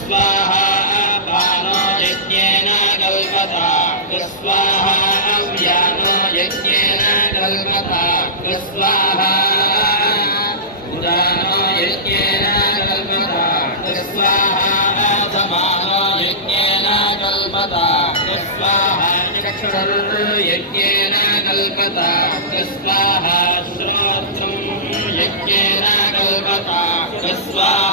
स्वाहा पानो यज्ञेन कल्पता स्वाहा व्यानो यज्ञेन कल्पता स्वाहा उदानो यज्ञेन कल्पता स्वाहा समानो यज्ञेन कल्पता स्वाहा चक्षुषो यज्ञेन कल्पता स्वाहा श्रोत्रं यज्ञेन कल्पता स्वाहा